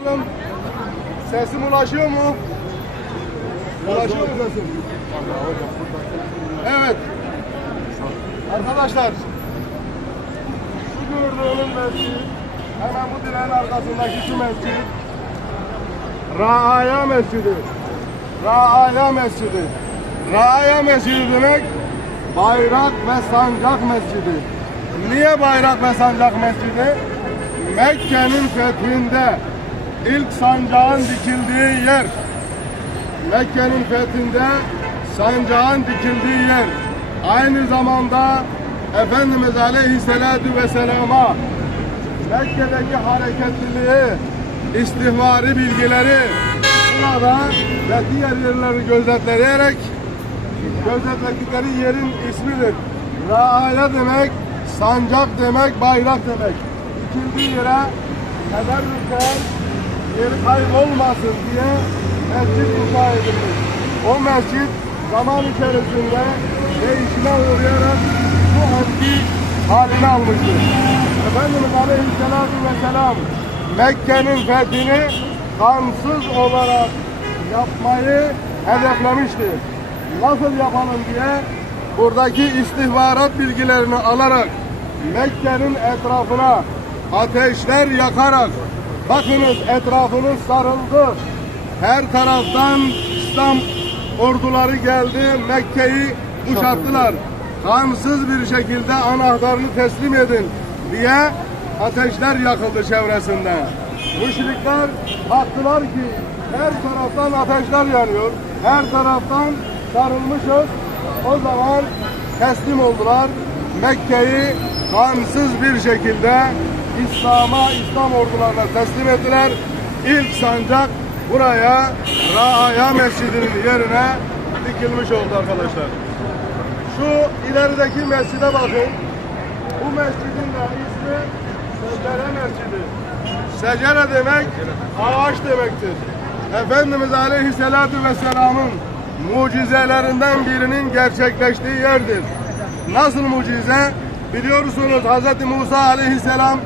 Bakalım sesim ulaşıyor mu? Ulaşıyor mu sesim? Evet. Arkadaşlar şu gördüğünüz mescid hemen bu direğin arkasındaki şu mescid Raaya Mescidi. Raaya Mescidi. Raaya Mescidi demek bayrak ve sancak mescidi. Niye bayrak ve sancak mescidi? Mekke'nin fethinde ilk sancağın dikildiği yer. Mekke'nin fethinde sancağın dikildiği yer. Aynı zamanda Efendimiz Aleyhisselatü Vesselam'a Mekke'deki hareketliliği, istihbari bilgileri burada ve diğer yerleri gözetleyerek gözetledikleri yerin ismidir. Raaya demek, sancak demek, bayrak demek. İkinci yere teberrüken yeri kaybolmasın diye mescid inşa edilmiş. O mescid zaman içerisinde değişime uğrayarak bu antik halini almıştır. Efendimiz Aleyhisselatü Vesselam Mekke'nin fethini kansız olarak yapmayı hedeflemiştir. Nasıl yapalım diye buradaki istihbarat bilgilerini alarak Mekke'nin etrafına ateşler yakarak bakınız etrafınız sarıldı. Her taraftan İslam orduları geldi Mekke'yi kuşattılar. Kansız bir şekilde anahtarını teslim edin diye ateşler yakıldı çevresinde. Müşrikler baktılar ki her taraftan ateşler yanıyor. Her taraftan sarılmışız. O zaman teslim oldular. Mekke'yi kansız bir şekilde İslam'a, İslam ordularına teslim ettiler. İlk sancak buraya Raaya Mescidi'nin yerine dikilmiş oldu arkadaşlar. Şu ilerideki mescide bakın. Bu mescidin de ismi Secere Mescidi. Secere demek ağaç demektir. Efendimiz Aleyhisselatü Vesselam'ın mucizelerinden birinin gerçekleştiği yerdir. Nasıl mucize? Biliyorsunuz Hz. Musa Aleyhisselam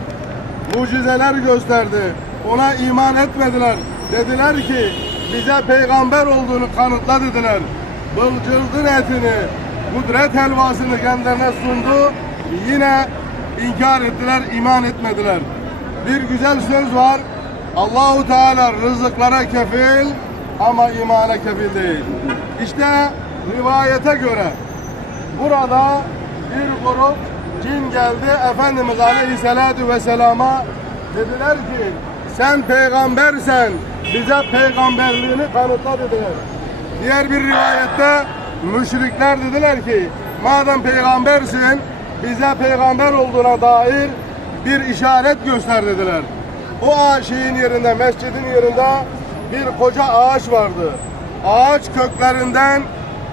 mucizeler gösterdi. Ona iman etmediler. Dediler ki bize peygamber olduğunu kanıtla dediler. Bılcıldın etini, kudret helvasını kendilerine sundu. Yine inkar ettiler, iman etmediler. Bir güzel söz var. Allahu Teala rızıklara kefil ama imana kefil değil. İşte rivayete göre burada bir grup cin geldi Efendimiz Aleyhisselatü Vesselam'a dediler ki sen peygambersen bize peygamberliğini kanıtla dediler. Diğer bir rivayette müşrikler dediler ki madem peygambersin bize peygamber olduğuna dair bir işaret göster dediler. O şeyin yerinde, mescidin yerinde bir koca ağaç vardı. Ağaç köklerinden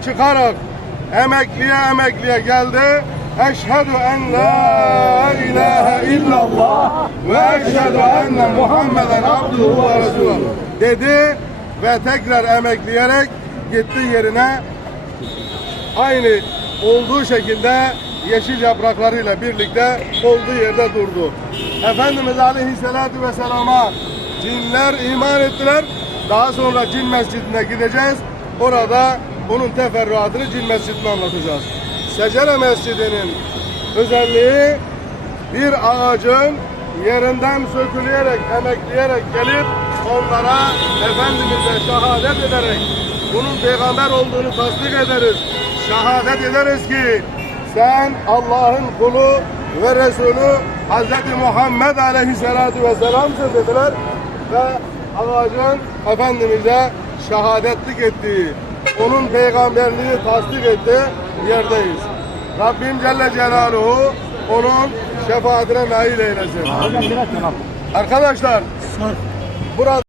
çıkarak emekliye emekliye geldi. Eşhedü en la ilahe illallah ve eşhedü enne Muhammeden abduhu ve resulüh dedi ve tekrar emekleyerek gitti yerine aynı olduğu şekilde yeşil yapraklarıyla birlikte olduğu yerde durdu. Efendimiz Aleyhisselatü Vesselam'a cinler iman ettiler. Daha sonra cin mescidine gideceğiz. Orada bunun teferruatını cin mescidinde anlatacağız. Secere mescidinin özelliği bir ağacın yerinden söküleyerek, emekleyerek gelip onlara Efendimiz'e şehadet ederek bunun peygamber olduğunu tasdik ederiz. Şehadet ederiz ki sen Allah'ın kulu ve Resulü Hz. Muhammed Aleyhisselatü Vesselam'sın dediler ve ağacın Efendimiz'e şehadetlik ettiği, onun peygamberliğini tasdik ettiği yerdeyiz. Rabbim Celle Celaluhu onun şefaatine nail eylesin. Arkadaşlar burada